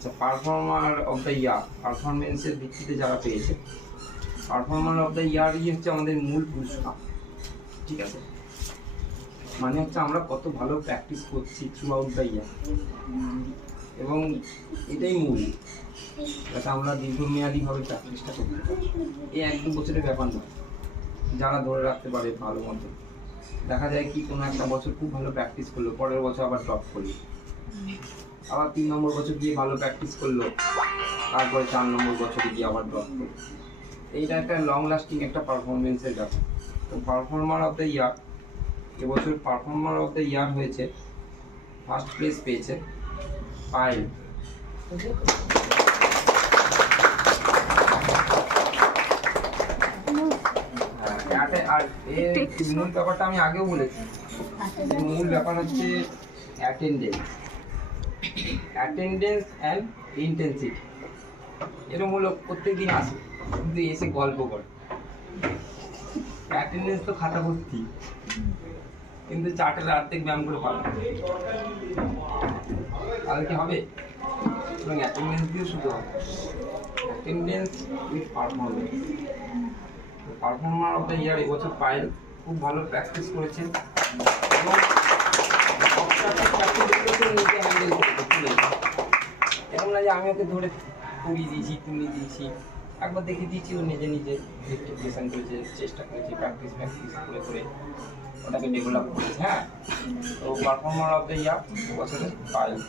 আচ্ছা, performer of the year পারফরমেন্সের ভিত্তিতে যারা পেয়েছে, পারফর্মার অফ দ্য ইয়ারই হচ্ছে আমাদের মূল পুরস্কার। ঠিক আছে, মানে হচ্ছে আমরা কত ভালো প্র্যাকটিস করছি থ্রু আউট দ্য ইয়ার, এবং এটাই মূল, যাতে আমরা দীর্ঘমেয়াদীভাবে প্র্যাকটিসটা করতে পারি। এই 1-2 বছরের ব্যাপার নয়, যারা ধরে রাখতে পারে ভালো মতো। দেখা যায় কি কোনো একটা বছর খুব ভালো প্র্যাকটিস করলো, পরের বছর আবার ড্রপ করলো, আবার 3 নম্বর বছর গিয়ে ভালো প্র্যাকটিস করলো, তারপরে 4 নম্বর বছরে গিয়ে আবার ড্রপ করলো। এইটা একটা লং লাস্টিং একটা পারফরমেন্সের ব্যাপার। তো পারফর্মার অফ দ্য ইয়ার, এবছর পারফর্মার অফ দ্য ইয়ার হয়েছে, ফার্স্ট প্লেস পেয়েছে পায়েল। আর এর মূল ব্যাপারটা আমি আগেও বলেছি, মূল ব্যাপার হচ্ছে অ্যাটেন্ডেন্স অ্যান্ড ইন্টেন্সিটি। এরকম হলো প্রত্যেকদিন আসে, কিন্তু এসে গল্প করে। অ্যাটেন্ডেন্স তো খাতা ভর্তি, কিন্তু চার্টের অর্ধেক ব্যায়াম করে পাবে, তাহলে কি হবে? এবং অ্যাটেন্ডেন্স দিয়ে শুধু হবে, attendance with performance. Performer of the year এবছর পায়েল খুব ভালো প্র্যাকটিস করেছে, এবং নিজে হ্যান্ডেল করতে, এরকম না যে আমি ওকে ধরে পড়িয়ে দিয়েছি, তুলিয়ে দিয়েছি, একবার দেখিয়ে দিয়েছি, ও নিজে নিজে ইনভেস্টিগেশন করেছে, চেষ্টা করেছে, প্র্যাকটিস করে করে ওটাকে ডেভেলপ করেছে। হ্যাঁ, তো পারফর্মার অফ দ্য ইয়ার বছরে পায়েল।